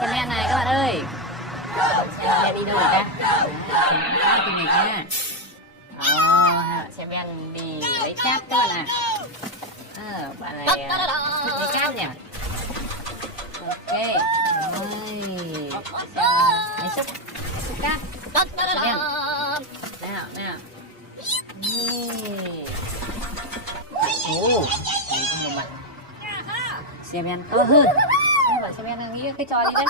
xe ben này các bạn ơi. Xe ben đi đâu rồi ta? Đấy, kinh nghịch nha. Xe ben đi lấy cát các bạn ạ. Bạn này thích lấy cát nhỉ? Ok. Rồi. Lấy xúc cát. Ben. Nào. Nhìn không một mặt. Xe ben to hơn. Bạn xe ben nghĩ cái trò gì đấy?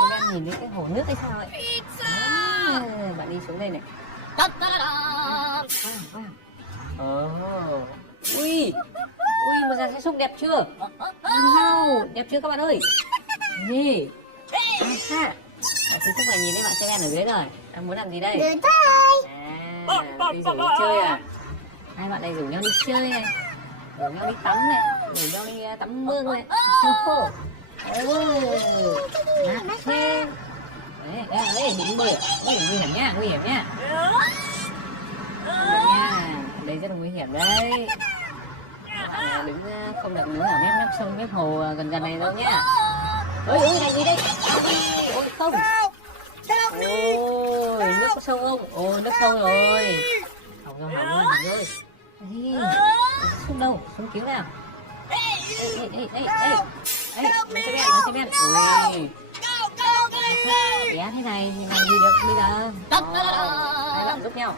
Xe ben nhìn thấy cái hồ nước hay sao vậy? Bạn đi xuống đây này. Ui, một dàn xe xúc đẹp chưa? Đẹp chưa các bạn ơi? Gì? Xe xúc này nhìn thấy bạn xe ben ở dưới rồi. Đang muốn làm gì đây? Đi rủ đi chơi à? Hai bạn này rủ nhau đi chơi này, rủ nhau đi tắm này, rủ nhau đi tắm mương này. Nát thế. Đấy, đừng bơi, nguy hiểm nhá. Đây rất là nguy hiểm đấy. Các bạn đứng không được đứng ở mép sông mép hồ gần này đâu nhá. Ôi này gì đây? Ôi không. Ôi nước có sâu không? Ôi nước sâu rồi. Hỏng rồi. Không đâu, không cứu nào. Ê, xe ben. Ui. Bé thế này thì làm gì được bây giờ? Hai bạn giúp nhau.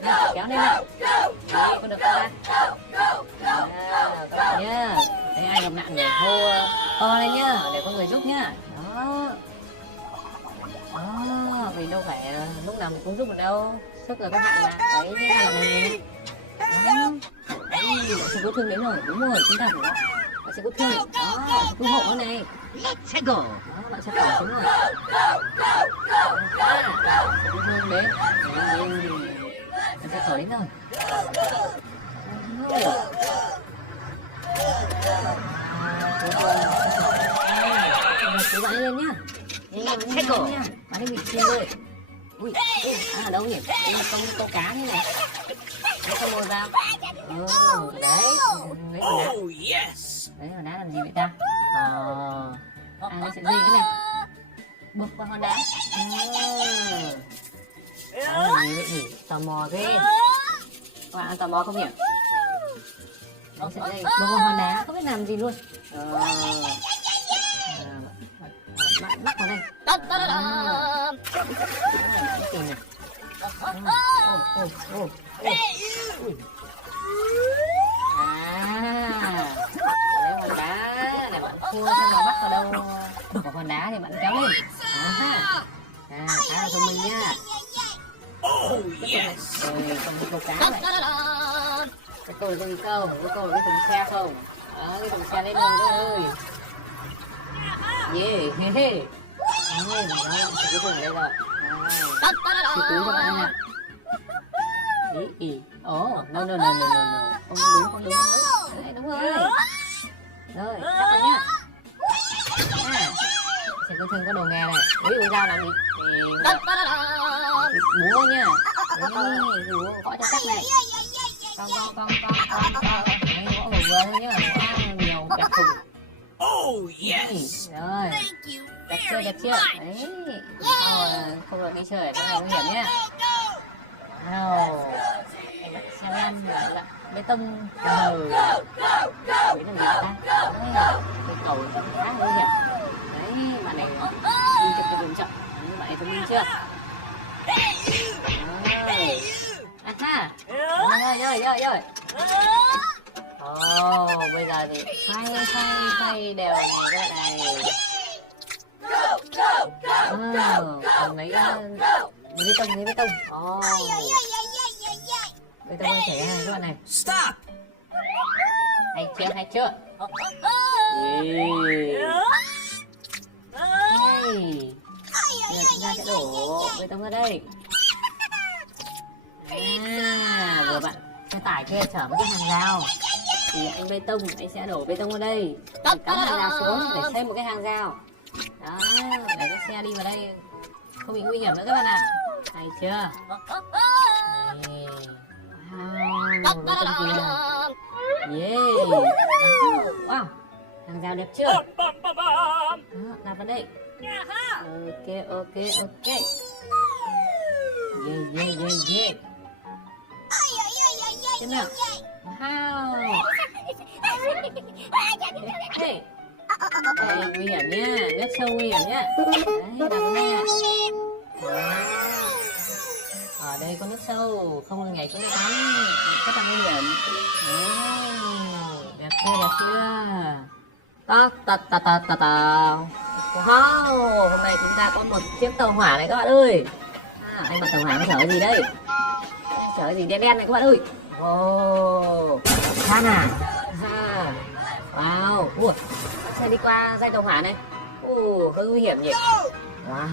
Nào, kéo lên nào. Đấy, con được không ta? Các bạn nhá. Thấy ai gặp nạn thì hô to lên nhá, để có người giúp nhá. Đó, vì đâu phải lúc nào mình cũng giúp được đâu, sức rồi các bạn mà. Đấy, thế là này. Đấy, sự cứu thương đến rồi, đúng rồi, chúng ta phải đó. Bạn sẽ cứu thương, đó, cứu hộ này. Let's go. Đó, bạn sẽ khỏi xuống rồi. Cứu thương đến. Bạn sẽ khỏi đến rồi. Cứu bạn lên nhá. Nhanh nha. Bạn đi bị chiên rồi. Ui, đâu nhỉ? Đây là câu cá thế này. Lấy con mồi vào. Đấy, lấy con đá. Đấy, con đá làm gì vậy ta? Lấy sợi dây cái này. Buộc qua con đá. Làm gì vậy nhỉ? Tò mò ghê. Các bạn tò mò không nhỉ? Lấy sợi dây, buộc qua con đá, không biết làm gì luôn. Bạn bắt vào đây. Lấy hòn đá để bạn khua xem nó bắt vào đâu. Có hòn đá thì bạn kéo lên. Khá là thông minh nha. Rồi còn một câu cá này. Cái câu là cái gì câu? Cái câu là cái thùng xe không? Cái thùng xe lên rồi các ơi. Yeah. Đó, cái thùng ở đây rồi. Chị cứu cho bạn nha. No. Không đúng. Đấy, đúng rồi. Rồi, chắc rồi nhá. Sẽ có thương có đồ nghề này. Con dao làm gì? Búa nha. Búa gõ cho chắc này. Con. Đấy, gõ vừa thôi nhá. Gõ nhiều đẹp khủng. Rồi. Đẹp chưa? Đấy. Không được đi chơi ở trong này nguy hiểm nhá. Nào. Xe ben là bê tông hờ. Đấy là gì ta? Cái cầu rất khá nguy hiểm. Đấy, bạn này đi chậm đường chậm. Bạn này thông minh chưa? Rồi. Bây giờ thì xoay đều này các bạn này. Còn mấy bê tông. Bê tông ơi chảy ra các bạn này. Stop. Hay chưa? Bây giờ chúng ta sẽ đổ bê tông ra đây. Vừa bạn xe tải kia chở một cái hàng rào thì anh bê tông anh sẽ đổ bê tông vào đây, cắm hàng rào xuống để xây một cái hàng rào. Đó, để cái xe đi vào đây không bị nguy hiểm nữa các bạn ạ. Hay chưa? Bê tông kìa. Wow. Hàng rào đẹp chưa? Đó, đặt vào đây. Ok, ok, ok. Yeah, yeah, yeah, yeah. Thế nào? Wow. Hey. Đây, nguy hiểm nha, rất sâu nguy hiểm nhá. Đấy, đặt vào đây ạ. Ở đây có nước sâu, không được nhảy xuống đây tắm, rất là nguy hiểm. Đẹp chưa, đẹp chưa? Ta ta ta ta ta ta. Wow, hôm nay chúng ta có một chiếc tàu hỏa này các bạn ơi. Anh bật tàu hỏa nó chở cái gì đây? Chở cái gì đen đen này các bạn ơi. Wow, than à? Wow, ui, xe đi qua dây tàu hỏa này. Hơi nguy hiểm nhỉ. Wow,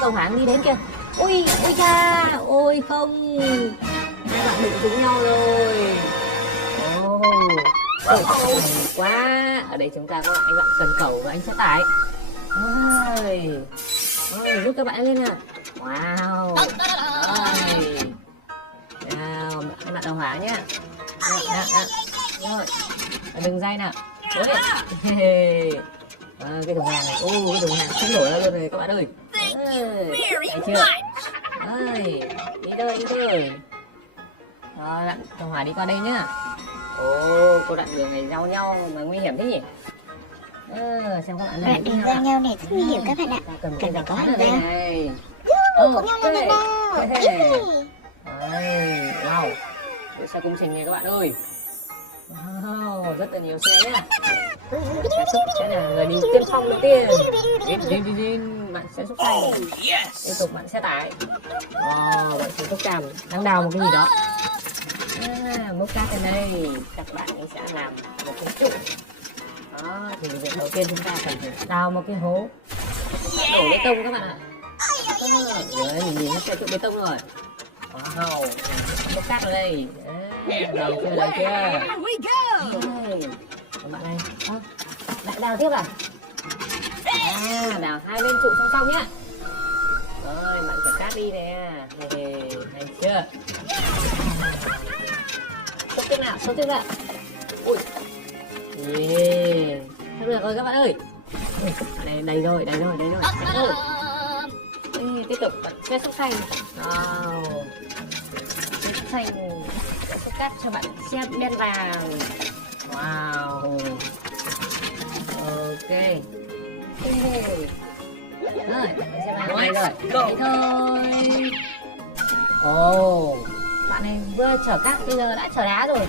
tàu hỏa đi đến kìa. Ui, ui cha, ôi không, hai bạn đụng trúng nhau rồi. Quá, ở đây chúng ta có anh bạn cần cẩu và anh xe tải. Giúp các bạn lên nè. Wow, anh bạn tàu hỏa nhé. Rồi, ở đường dây nào. Cái thùng hàng này, cái thùng hàng không đổ ra luôn rồi các bạn ơi. Thấy chưa? Đi thôi, đi thôi. Rồi, bạn tàu hỏa đi qua đây nhá. Cô đoạn đường này giao nhau mà nguy hiểm thế nhỉ? Xem các bạn này. Đoạn đường giao nhau này rất nguy hiểm các bạn ạ. Cần phải có ở đây này. Wow, đội xe công trình này các bạn ơi. Wow, rất là nhiều xe nhá. Sẽ là người đi tiên phong đầu tiên. Bạn sẽ xúc xanh. Tiếp tục bạn xe tải. Wow, bạn sẽ xúc cam đang đào một cái gì đó. Múc cát lên đây, các bạn ấy sẽ làm một cái trụ. Đó, thì việc đầu tiên chúng ta phải đào một cái hố, đổ bê tông các bạn ạ. Đấy, mình nhìn thấy trụ bê tông rồi. Wow, múc cát vào đây. Đầu kia, đầu kia. Các bạn này, lại đào tiếp à? Đào hai bên trụ song song nhá. Rồi, bạn chở cát đi nè. Hay chưa? Xúc tiếp nào, xúc tiếp nào. Ui. Sắp được rồi các bạn ơi. Đây, đầy rồi, đầy rồi, đầy rồi. Tiếp tục bạn xe xúc xanh. Xe xúc xanh, xúc cát cho bạn xe đen vàng. Wow. Ok. Rồi, xe vàng đây rồi. Đấy thôi. Bạn này vừa chở cát bây giờ đã chở đá rồi.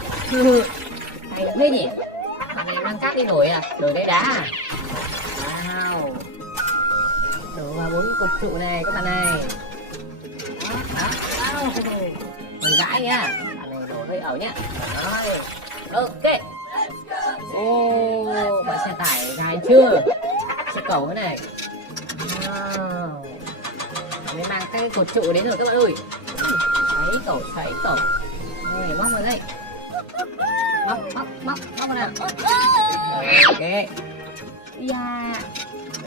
Hay thế nhỉ? Bạn này mang cát đi đổi à? Đổi lấy đá à? Wow. Đổ vào 4 cục trụ này các bạn này. Đó. Mình gãi nhá. Bạn này đổ hơi ẩu nhá. Rồi. Ok. Bạn xe tải dài chưa? Xe cẩu thế này. Bạn mới mang cái cột trụ đến rồi các bạn ơi. Xoáy cẩu. Rồi, móc vào đây. Móc vào nào. Ok.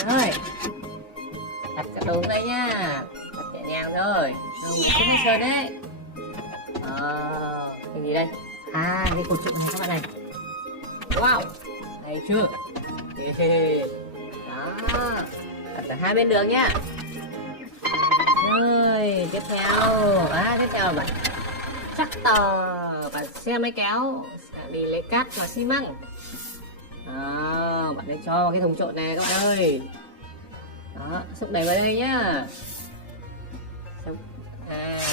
Rồi. Đặt cả đồ đây nha. Đặt nhẹ nhàng thôi. Đồ một chút hết sơn đấy. Cái gì đây? Cái cột trụ này các bạn này. Wow. Đây chưa? Đó. Đặt ở hai bên đường nhá. Rồi, tiếp theo bạn chắc bạn xe máy kéo sẽ đi lấy cát và xi măng. Bạn nên cho vào cái thùng trộn này các bạn ơi. Đó, xúc đẩy vào đây nhá.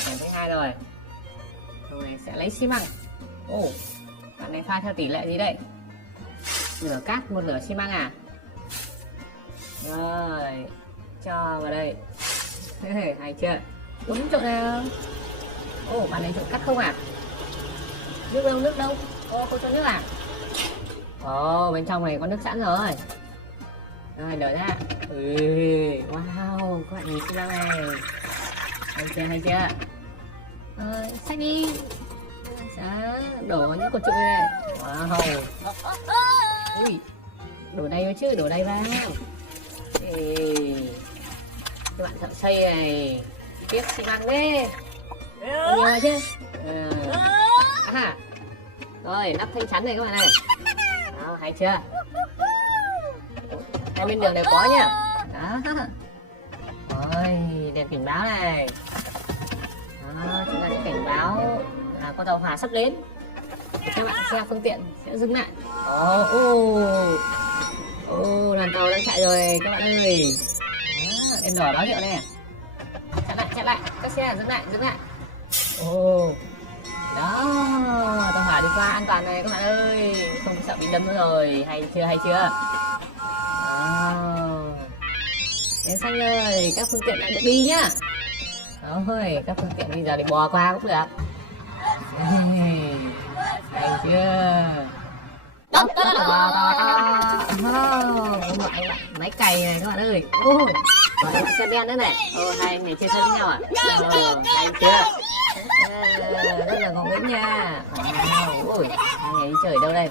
Cái thứ hai rồi. Thùng này sẽ lấy xi măng. Bạn này pha theo tỷ lệ gì đây? Nửa cát, một nửa xi măng à? Rồi, cho vào đây. Hay chưa? Đúng chỗ nào? Bạn này trộn cắt không à? Nước đâu? Không cho nước à? Bên trong này có nước sẵn rồi. Rồi, đổ ra. Wow, các bạn nhìn xi măng này. Hay chưa? Xách đi. Đổ những cột trụ này. Wow. Đổ đây chứ, đổ đây vào. Các bạn thợ xây này tiếp xi măng đấy, nhiều chứ. Rồi nắp thanh chắn này các bạn này. Đó, hay chưa? Hai bên đường đều có nhá. Đó. Rồi đèn cảnh báo này. Đó, chúng ta sẽ cảnh báo là có tàu hỏa sắp đến. Các bạn xe phương tiện sẽ dừng lại. Đoàn tàu đang chạy rồi các bạn ơi. Đó, đèn đỏ báo hiệu này. Chặn lại, các xe dừng lại. Đó, tàu hỏa đi qua an toàn này các bạn ơi, không sợ bị đâm nữa rồi. Hay chưa? Đèn xanh rồi, các phương tiện lại được đi nhá. Rồi, các phương tiện bây giờ để bò qua cũng được. Hay chưa? Máy cày này các bạn ơi. Xe đen nữa này. Hai người chơi thân với nhau à? Hay chưa? Rất là ngầu nghĩnh nha. Ôi, hai người đi chơi ở đâu đây?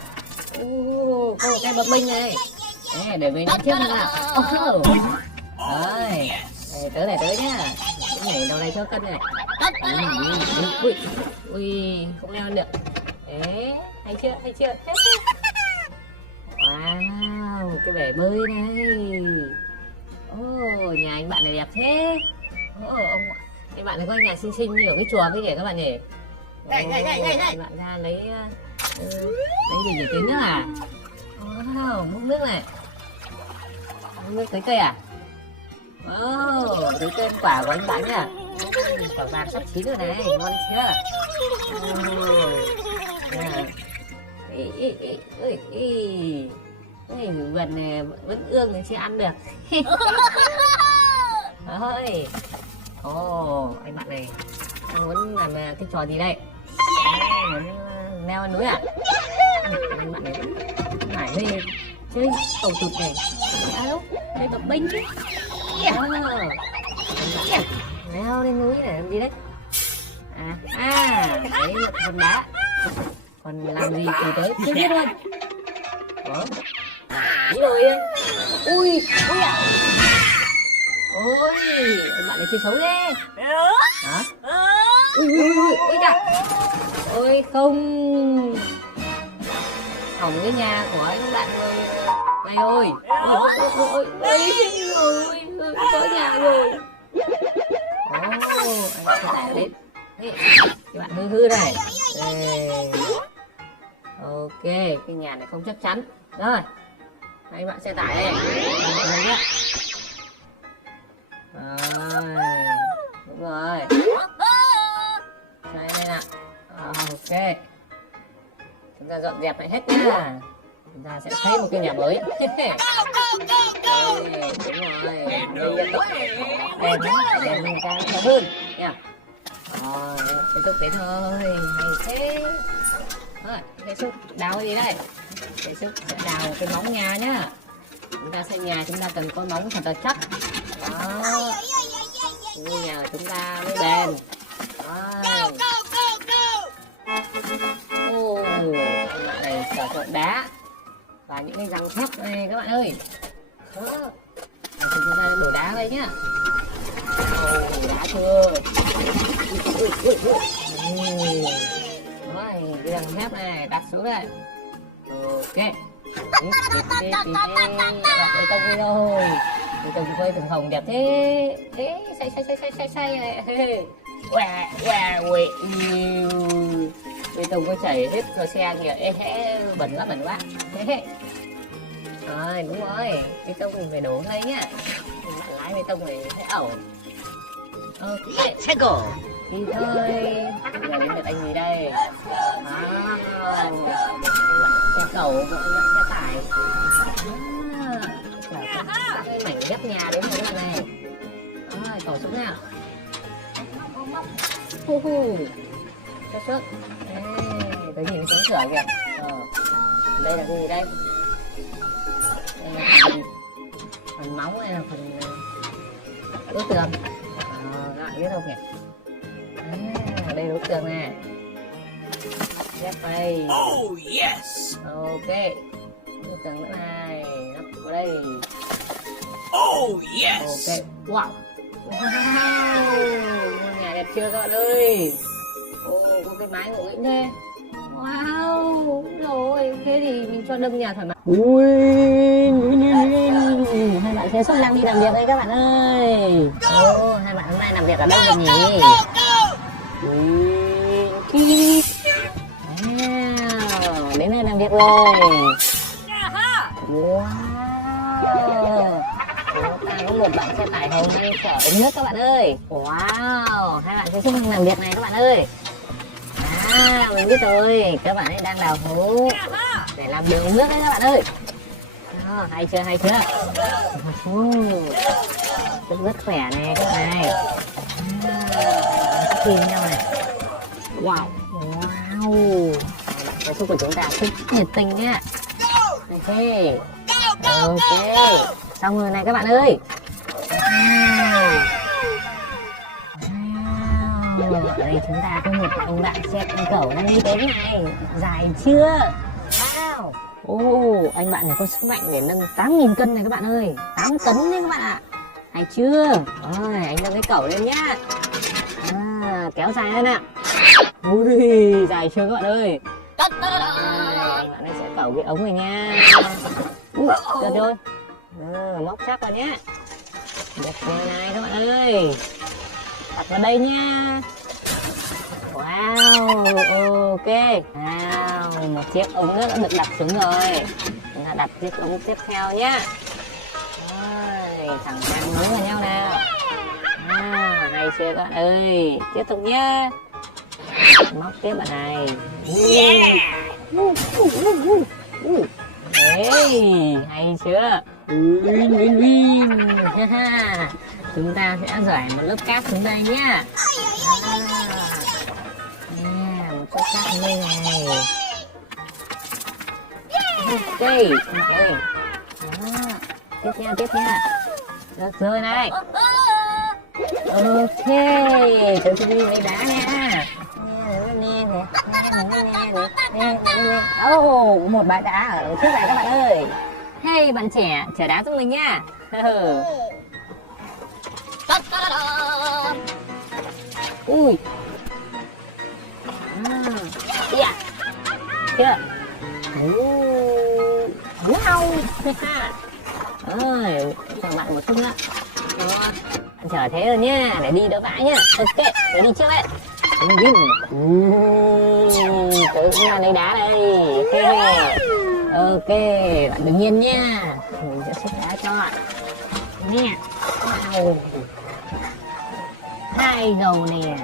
Có một cái bập bênh này. Để mình đi trước nào. Rồi, tới nhá. Cái này đâu đây cho cân này. Ui, không leo được. Đấy, hay chưa? Wow, cái bể bơi này. Nhà anh bạn này đẹp thế. Cái bạn này có nhà xinh như ở cái chùa cái gì các bạn nhỉ? Bạn ra lấy gì để tưới nước à? Múc nước này. Múc nước tới cây à? Tưới cây quả của anh bạn nhá. Quả vàng sắp chín rồi này, ngon chưa? Vườn này vẫn ương thì chưa ăn được. Ôi, anh bạn này muốn làm cái trò gì đây? Muốn leo núi à? Anh bạn này phải lên chơi cầu tụt này. Đâu? Đây bập bênh chứ. Leo lên núi để làm gì đấy? Đấy là hòn đá. Còn làm gì từ tới chưa biết luôn. Đó. Đi rồi. Ui à. Ôi, anh bạn này chơi xấu thế. Hả? Ui chà. Ôi không. Hỏng cái nhà của anh bạn rồi. Này ơi. Ôi, có nhà rồi. Anh sẽ tải lên. Các bạn hư này. Đây. Ok, cái nhà này không chắc chắn. Rồi. Hai bạn sẽ tải đây. Đúng rồi. Đây nào. Ok. Chúng ta dọn dẹp lại hết nhá. Chúng ta sẽ thấy một cái nhà mới. Đúng rồi. Đèn mình càng cao hơn nha. Tiếp tục đến thôi. Thế. Rồi, để xúc đào cái gì đây? Để xúc sẽ đào cái móng nhà nhá. Chúng ta xây nhà chúng ta cần có móng thật là chắc. Đó. Ngôi nhà của chúng ta mới bền. Bạn này sở trộn đá và những cái răng thép này các bạn ơi. Chúng ta đổ đá đây nhá. Đá chưa? Rồi, cái răng thép này đặt xuống đây. Ok. Bê tông đi rồi. Bê tông quay từng hồng đẹp thế. Say này. Bê tông có chảy hết rồi xe kìa. Bẩn quá. Rồi, đúng rồi. Bê tông mình phải đổ đây nhá. Bạn lái bê tông này sẽ ẩu. Ok. Xe cổ. Đi thôi. Bây giờ đến lượt anh gì đây? Xe cầu, xe tải. Cái mảnh ghép nhà đến với bạn này. Cầu xuống nào. Cho suốt. Tới nhìn cái cánh cửa kìa. Đây là cái gì đây? Đây là phần móng hay là phần ướt tường. Các bạn biết không nhỉ? Đây là ướt tường nè. Ghép đây. Ok. Ướt tường nữa này. Lắp vào đây. Ok. Wow. Ngôi nhà đẹp chưa các bạn ơi? Có cái mái ngộ nghĩnh thế. Wow, rồi thế thì mình cho đâm nhà thoải mái. Hai bạn sẽ sắp đang đi làm việc đây các bạn ơi. Hai bạn hôm nay làm việc ở đâu rồi nhỉ? Đến nơi làm việc rồi. Wow, có một bạn xe tải hồng đang chở ống nước các bạn ơi. Wow, hai bạn sẽ giúp mình làm việc này các bạn ơi. Mình biết rồi, các bạn ấy đang đào hố để làm đường ống nước đấy các bạn ơi. Hay chưa, hay chưa? Rất khỏe này các bạn này. Tìm nhau này. Wow, wow. Cái xúc của chúng ta rất nhiệt tình nhá. Ok, ok, xong rồi này các bạn ơi. Ở đây chúng ta có một ông bạn xe con cẩu đang đi đến này. Dài chưa? Wow. Anh bạn này có sức mạnh để nâng 8.000 cân này các bạn ơi. 8 tấn đấy các bạn ạ. Hay chưa? Rồi, anh nâng cái cẩu lên nhá. Kéo dài lên ạ. Ui, dài chưa các bạn ơi. Anh bạn ấy sẽ cẩu cái ống này nha. Được rồi. Móc chắc vào nhé. Được rồi này các bạn ơi. Đặt vào đây nha. Wow, ok. Wow, một chiếc ống nước đã được đặt xuống rồi. Chúng ta đặt chiếc ống tiếp theo nhá. Rồi, thẳng hàng nối vào nhau nào. Hay chưa các bạn ơi. Tiếp tục nhá. Móc tiếp bạn này. Đấy, hay chưa? Chúng ta sẽ rải một lớp cát xuống đây nhá. Một lớp cát xuống đây này. Ok, đây. Tiếp nha. Được rồi này. Ok, chúng đi lấy đá nha. Một bãi đá ở trước này các bạn ơi. Hey bạn trẻ, chở đá giúp mình nhá. Ui. Chưa? Wow. Rồi, cho bạn một chút nữa. Bạn chở thế rồi nhá, để đi đỡ vãi nhá. Ok, để đi trước đấy. Tự nhiên lấy đá đây. Ok, bạn đừng yên nha. Mình sẽ xếp đá cho bạn. Nè. Wow. 2 gầu nè.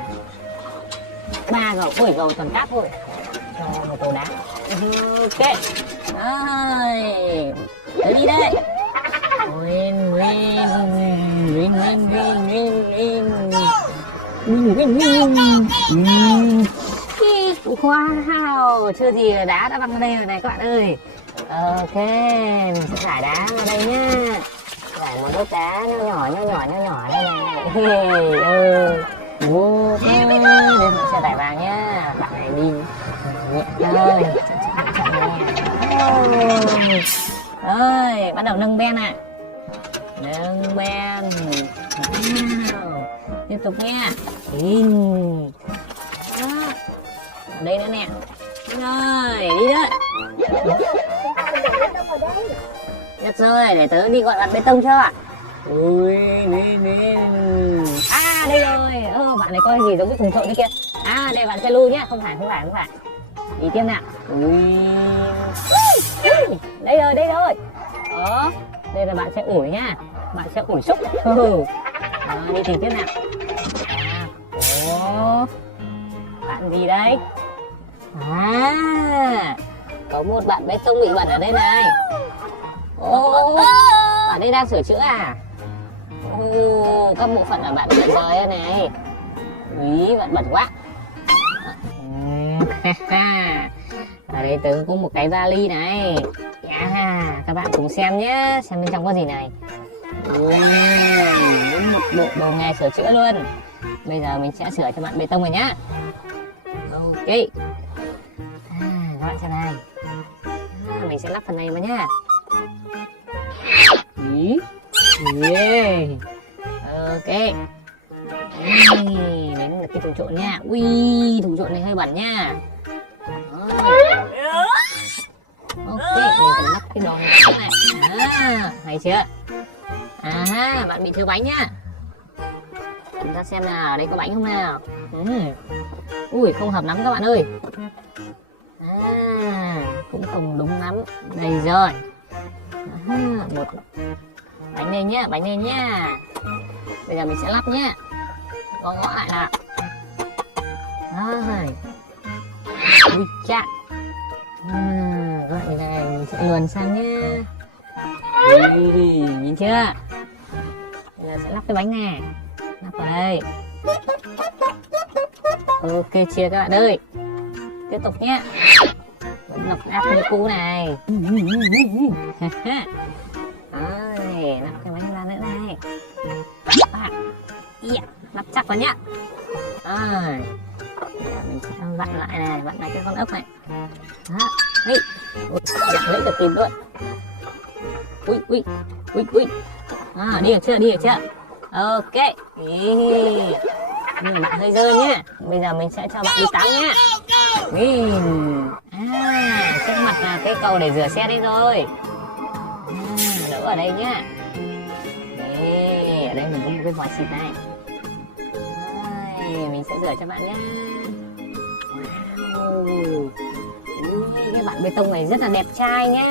3 gầu, ôi gầu toàn cát thôi. Cho một cầu đá. Ok. Rồi. Tới đi đây. Win. Wow, chưa gì là đá đã văng ra đây rồi này các bạn ơi. Ok, mình sẽ rải đá vào đây nhá. Rải một lớp đá nhỏ đây này. Đây mình sẽ rải vào nhá. Bạn này đi nhẹ thôi. Rồi, bắt đầu nâng ben ạ. Nâng ben. Tiếp tục nha. Đây nữa nè. Rồi, đi đấy. Được rồi, để tớ đi gọi bạn bê tông cho ạ. Ui, đây rồi. Bạn này coi gì giống cái thùng trộn thế kia. Đây bạn xe lưu nhá. Không phải. Đi tiếp nào. Đây rồi. Đó. Đây là bạn sẽ ủi nhá. Bạn sẽ ủi xúc. Đi tìm tiếp nào. Bạn gì đây? Có một bạn bê tông bị bẩn ở đây này. Bạn đây đang sửa chữa à? Các bộ phận ở bạn bị rời này. Ý, bạn bẩn quá. Ở đây tớ có một cái vali này. Các bạn cùng xem nhé. Xem bên trong có gì này. Một bộ đồ nghề sửa chữa luôn. Bây giờ mình sẽ sửa cho bạn bê tông này nhá. Ok. Các bạn xem này. Mình sẽ lắp phần này vào nhá. Ok. Đến được cái thùng trộn nha. Ui, thùng trộn này hơi bẩn nha. Ok, mình cần lắp cái đòn này. Hay chưa? Bạn bị thiếu bánh nhá. Chúng ta xem nào, đây có bánh không nào? Ui, không hợp lắm các bạn ơi. Cũng không đúng lắm. Đây rồi. Một bánh này nhá, bánh này nhá. Bây giờ mình sẽ lắp nhá. Gõ lại nào. Rồi. Ui chà. Vậy này mình sẽ luồn sang nhá. Nhìn chưa? Bây giờ sẽ lắp cái bánh này. Lắp vào đây. Ok chưa các bạn ơi? Tiếp tục nhé. Vẫn lắp áp như cũ này. Rồi, lắp cái bánh ra nữa này. Lắp chắc vào nhá. Rồi. Mình sẽ vặn lại này, vặn lại cái con ốc này. Đó. Đấy. Đặt lấy được tìm luôn. Ui. Đi được chưa? Ok. Nhưng mà bạn hơi rơi nhé. Bây giờ mình sẽ cho bạn đi tắm nhé. Trước mặt là cái cầu để rửa xe đây rồi. Đỡ ở đây nhé. Ở đây mình có một cái vòi xịt này. Mình sẽ rửa cho bạn nhé. Wow. Cái bạn bê tông này rất là đẹp trai nhá.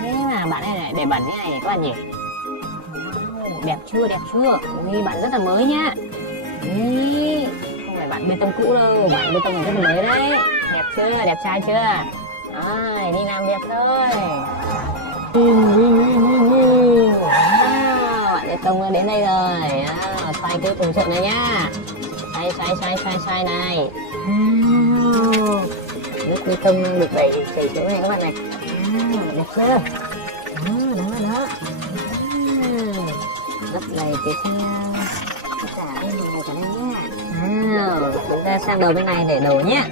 Thế mà bạn này lại để bẩn như này các bạn nhỉ? Đẹp chưa? Ui, bạn rất là mới nhá. Không phải bạn bê tông cũ đâu, bạn bê tông này rất là mới đấy. Đẹp chưa? Đẹp trai chưa? Rồi, đi làm việc thôi. Bạn bê tông đến đây rồi. Xoay cái cùng trộn này nhá. Xoay này. Nước bê tông được đẩy chảy chỗ này các bạn này. Đẹp chưa? Đó. Lấp đầy tiếp theo. Tất cả bên này cả đây nhá. Chúng ta sang đầu bên này để đổ nhé.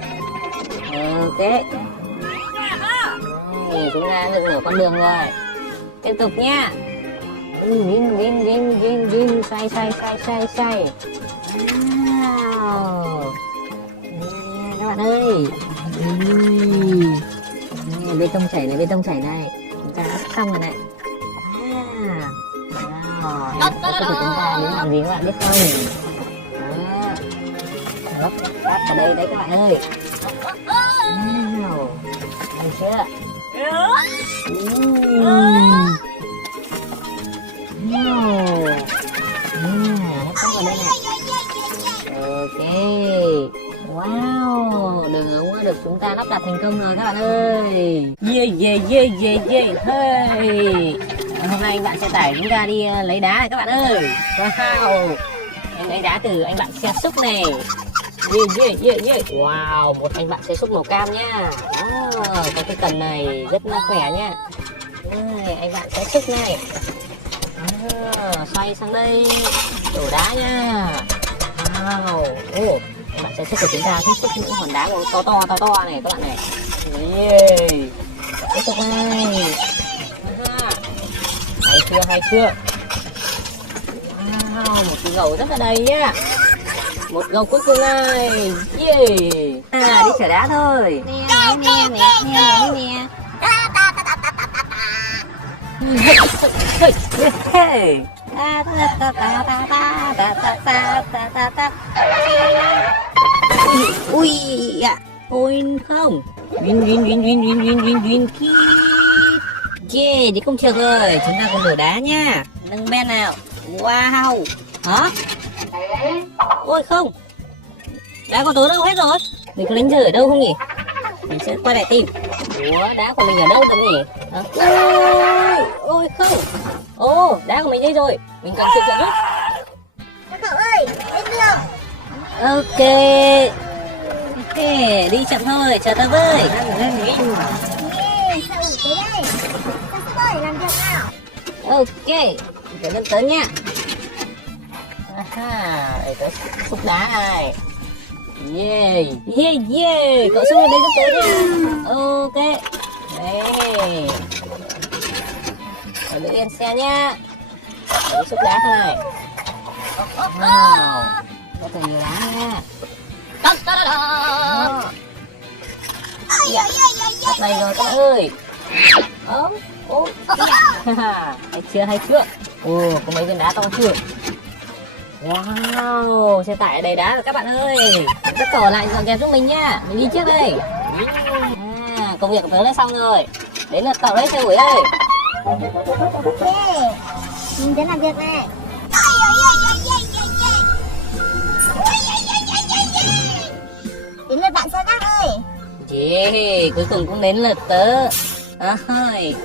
Ok. Đây, chúng ta được nửa con đường rồi. Tiếp tục nhá. Vin. Xoay. Wow. Các bạn ơi. Bê tông chảy này. Chúng ta lắp xong rồi này. Wow. Chúng ta đến làm gì các bạn biết không? Lắp vào đây đấy các bạn ơi. Wow. Thấy chưa? Lắp xong vào đây này. Ok. Wow, đường ống đã được chúng ta lắp đặt thành công rồi các bạn ơi. Yeah. Hey. Hôm nay anh bạn xe tải chúng ta đi lấy đá này các bạn ơi. Wow. Anh lấy đá từ anh bạn xe xúc này. Yeah. Wow, một anh bạn xe xúc màu cam nhá. Có cái cần này rất là khỏe nhá. Anh bạn xe xúc này. Xoay sang đây. Đổ đá nha. Wow. Bạn sẽ xúc của chúng ta thích xúc những hòn đá to này các bạn này. Tiếp tục này. Hay chưa? Wow, một cái gầu rất là đầy nhá. Một gầu cuối cùng này. Đi chở đá thôi. Nè. Ui ôi không. Win. Yeah, đi công trường rồi. Chúng ta cùng đổ đá nha. Nâng ben nào. Wow. Hả? Ôi không. Đá của tôi đâu hết rồi. Mình có đánh rơi ở đâu không nhỉ? Mình sẽ quay lại tìm. Ủa, đá của mình ở đâu rồi nhỉ? Ôi không. Đá của mình đây rồi. Mình cần sự trợ giúp. Các cậu ơi, lên đường. Ok, đi chậm thôi, chờ tao với. Sao ngủ thế đây? Sao ơi, làm việc nào? Ok, phải lên tới nha. Đây tới xúc đá này. Yeah. Cậu xúc lên đây tới nha. Ok. Đây. Cậu giữ yên xe nha. Để xúc đá thế này. Wow. Có thật nhiều đá nha. Sắp đây rồi các bạn ơi. Ô, hay chưa? Ồ, có mấy viên đá to chưa? Wow, xe tải ở đầy đá rồi các bạn ơi. Tất cả lại dọn dẹp giúp mình nhá. Mình đi trước đây. Công việc của tớ đã xong rồi. Đến lượt cậu đấy, Châu Quỷ ơi. Ok, mình đến làm việc này. Đến lượt bạn xe rác ơi. Yeah, cuối cùng cũng đến lượt tớ. Ôi,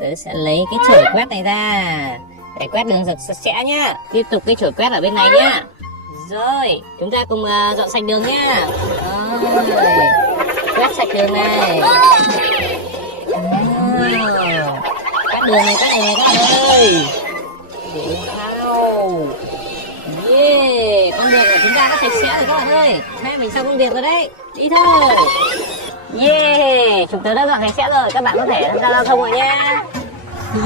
tớ sẽ lấy cái chổi quét này ra để quét đường sạch sẽ nhá. Tiếp tục cái chổi quét ở bên này nhá. Rồi, chúng ta cùng dọn sạch đường nhá. Rồi, quét sạch đường này. Quét đường này các bạn ơi. Wow. Yeah, con đường của chúng ta đã sạch sẽ rồi các bạn ơi. Nay mình xong công việc rồi đấy. Đi thôi. Yeah, chúng tớ đã dọn sạch sẽ rồi. Các bạn có thể tham gia giao thông rồi nhá.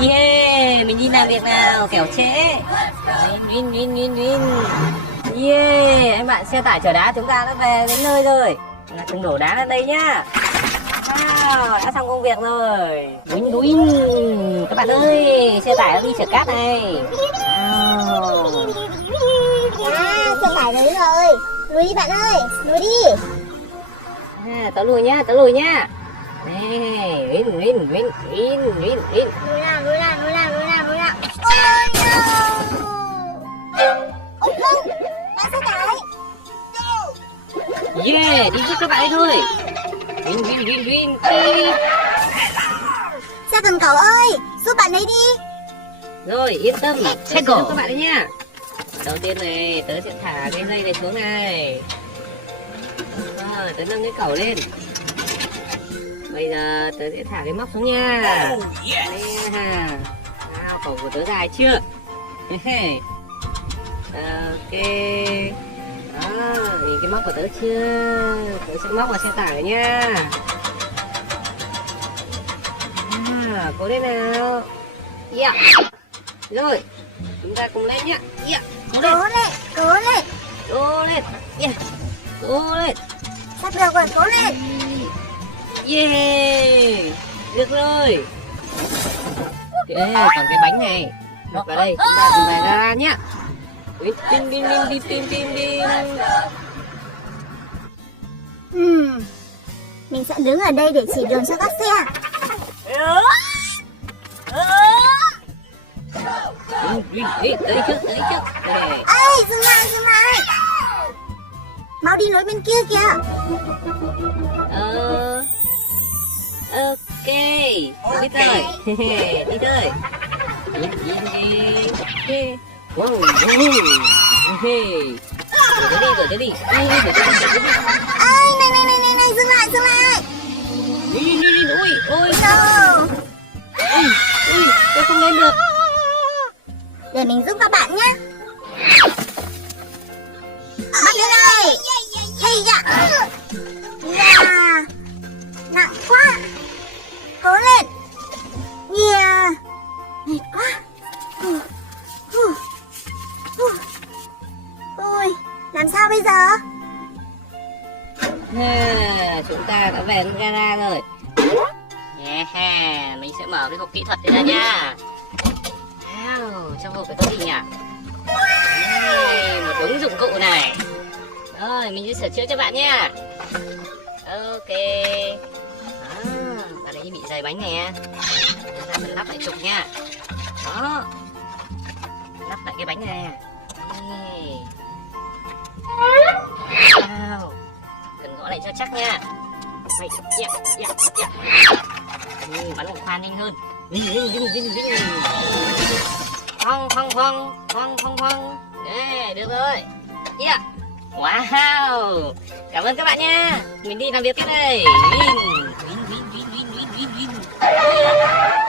Yeah, mình đi làm việc nào, kẻo trễ. Win. Yeah, anh bạn xe tải chở đá chúng ta đã về đến nơi rồi. Là chúng đổ đá lên đây nhá. Wow, đã xong công việc rồi. Win. Các bạn ơi, xe tải đã đi chở cát này. Wow. Xe tải đấy rồi. Lùi đi bạn ơi, lùi đi. Tớ lùi nhá. Này, win. Lùi nào. Ôi không, bạn xe tải. Yeah, đi giúp các bạn ấy thôi. Win. Xe cần cẩu ơi, giúp bạn ấy đi. Rồi, yên tâm, sẽ giúp các bạn ấy nhá. Đầu tiên này, tớ sẽ thả cái dây này xuống này. Tớ nâng cái cẩu lên. Bây giờ tớ sẽ thả cái móc xuống nha. Wow, cẩu của tớ dài chưa? Ok. Đó, nhìn cái móc của tớ chưa? Tớ sẽ móc vào xe tải nha. Cố lên nào. Yeah. Rồi, chúng ta cùng lên nhá. Yeah. Cố lên. Yeah. Cố lên. Sắp được rồi, cố lên. Yeah. Được rồi. Ok, còn cái bánh này đặt vào đây, chúng ta cùng về ra nhá. Pin. Mình sẽ đứng ở đây để chỉ đường cho các xe. Tới trước. Đây. Ê, dừng lại. Mau đi lối bên kia kìa. Ok. Biết rồi. Đi thôi. Wow. Tới đi. Ê, này, dừng lại. Ui. No. Ui, tôi không lên được. Để mình giúp các bạn nhé. Bắt lên đây. Hey dạ. Nặng quá. Cố lên. Yeah. Mệt quá. Ôi, làm sao bây giờ? Chúng ta đã về đến gara rồi. Yeah, mình sẽ mở cái hộp kỹ thuật này ra nha. Wow, trong hộp này có gì nhỉ? Một đống dụng cụ này. Rồi, mình sẽ sửa chữa cho bạn nha. Ok. Bạn ấy bị dày bánh nè. Chúng ta phải lắp lại trục nha. Đó. Lắp lại cái bánh này. Wow. Cần gõ lại cho chắc nha. Bắn một khoan nhanh hơn. Phong. Đấy, được rồi. Yeah. Wow. Cảm ơn các bạn nha. Mình đi làm việc tiếp đây. Win.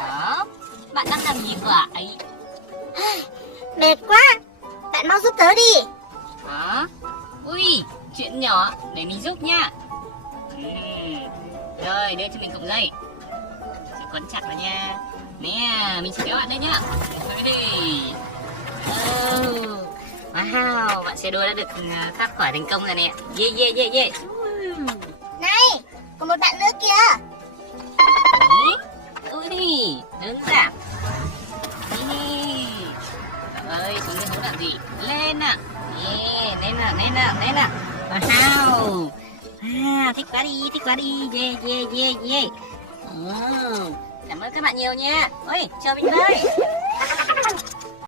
Đó. Bạn đang làm gì vậy? Mệt quá. Bạn mau giúp tớ đi. Hả? Ui, chuyện nhỏ để mình giúp nha. Rồi, đưa cho mình cọng dây. Sẽ quấn chặt vào nha. Nè, mình sẽ kéo bạn đây nhá. Tới đi. Wow, bạn xe đua đã được thoát khỏi thành công rồi nè. Yeah. Này, Còn một bạn nữa kìa. Ui đi, đứng ra. Ơi, xuống cái hố làm gì? Lên ạ. Lên nào, lên nào, lên nào. Wow. Thích quá đi. Yeah. Cảm ơn các bạn nhiều nha. Ôi, chờ mình đây.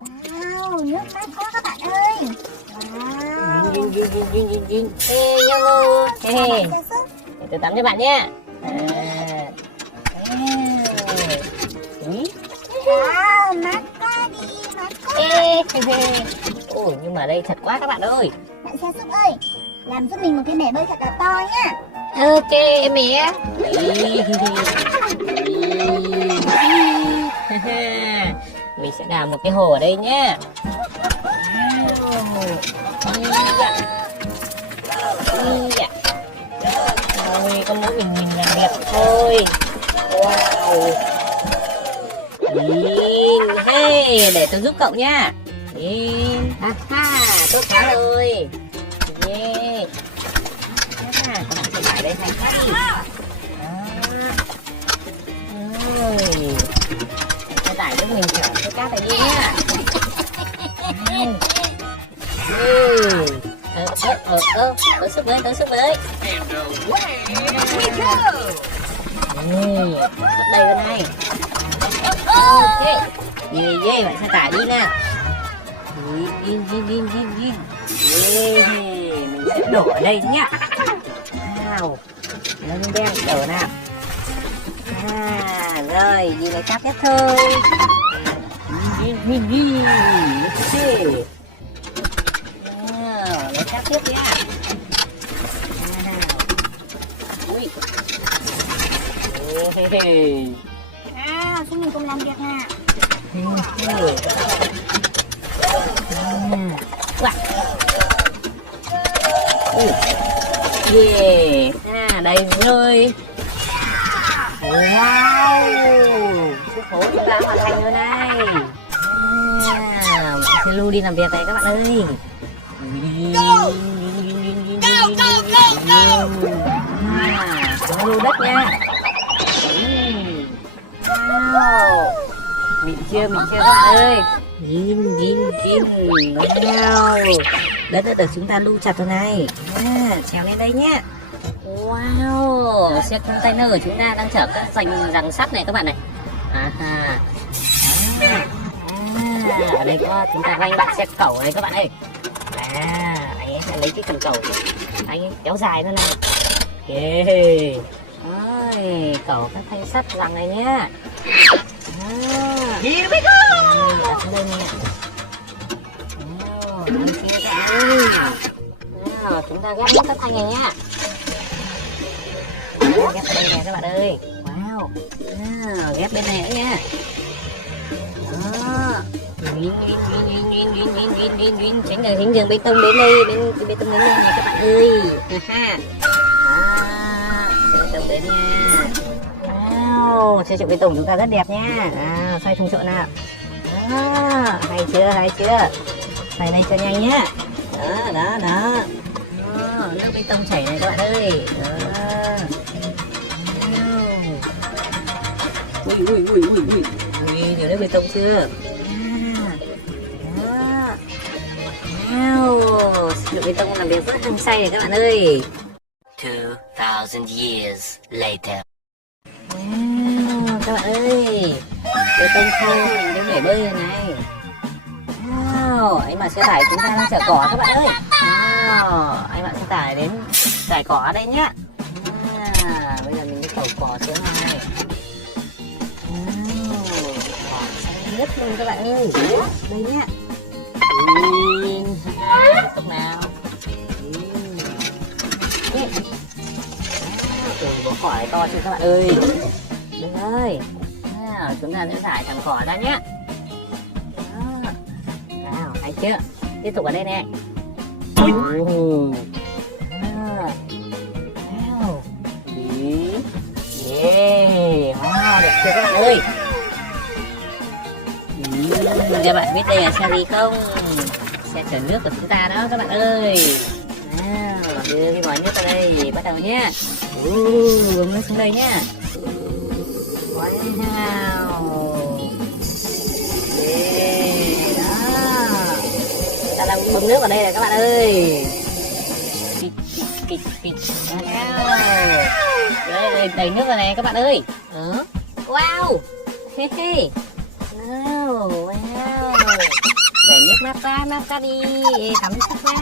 Wow, nước mát quá các bạn ơi. Wow. Nhìn. Hello. Hey. Để tôi tắm cho bạn nha. Wow, mát quá đi, mát quá. Ôi, nhưng mà đây thật quá các bạn ơi. Bạn Xe Súc ơi, làm giúp mình một cái bể bơi thật là to nhá. Ok mẹ. Mình sẽ làm một cái hồ ở đây nhé. Ôi, con mũi mình nhìn là đẹp thôi. Wow. Hey, để tôi giúp cậu nha. Tốt quá rồi. Yeah. Các bạn sẽ tải đây thành phát đi. Sẽ tải giúp mình chở cái cát này đi nhá. Tới sức với. Sắp đầy rồi này. Ok. Yeah, bạn sẽ tải đi nè. Mình sẽ đổ ở đây nhá. Wow. Lên đen đổ nào. Rồi, đi lấy cát tiếp thôi. Lấy cát tiếp nhá. Ui. Chúng mình cùng làm việc nè. Yeah. Đây rồi. Wow. Chiếc hố chúng ta hoàn thành rồi này. Sẽ lưu đi làm việc này các bạn ơi. Lưu đất nha. Wow. Mình chưa các bạn ơi. Nhìn. Wow. Đất đã được chúng ta lưu chặt rồi này. Trèo lên đây nhé. Wow. Xe container của chúng ta đang chở các răng sắt này các bạn này. Ở đây có chúng ta anh bạn xe cẩu này các bạn ơi. Anh ấy sẽ lấy cái cần cẩu, anh ấy kéo dài nó này. Ok. Rồi, cẩu các thanh sắt răng này nhá. Here we go. Đây nè. Chúng ta ghép hết các thanh này nhá. Ghép bên này các bạn ơi. Wow. Ghép bên này nữa nha. Tránh đường bê tông đến đây, bê tông đến đây này các bạn ơi. Bê tông đến nha. Wow, xây dựng bê tông chúng ta rất đẹp nha. Xoay thùng trộn nào. Hay chưa? Xoay đây cho nhanh nhá. Đó. Nước bê tông chảy này các bạn ơi. Ui, nhiều nước bê tông chưa? Wow, nước bê tông làm việc rất hăng say này các bạn ơi. 2000 years later. Các bạn ơi, bê tông khô mình đến để bơi rồi này. Wow, anh bạn xe tải chúng ta đang chở cỏ các bạn ơi. Wow, anh bạn xe tải đến trải cỏ ở đây nhá. Bây giờ mình đi cẩu cỏ xuống này. Cỏ xanh nhất luôn các bạn ơi. Đây nhá. Lúc nào. Bỏ cỏ này to chưa các bạn ơi. Đúng rồi. Chúng ta sẽ thải thằng cỏ ra nhé. Hay chưa? Tiếp tục ở đây nè. Wow. Yeah. Wow, đẹp chưa các bạn ơi. Các bạn biết đây là xe gì không? Xe chở nước của chúng ta đó các bạn ơi. Đưa cái vòi nước vào đây, bắt đầu nhé. Bơm nước xuống đây nhá. Wow. Đó. Ta đang bơm nước vào đây này các bạn ơi. Kịch. Đầy nước rồi này các bạn ơi. Wow. Wow. Để nước mát qua đi, tắm sắc quá.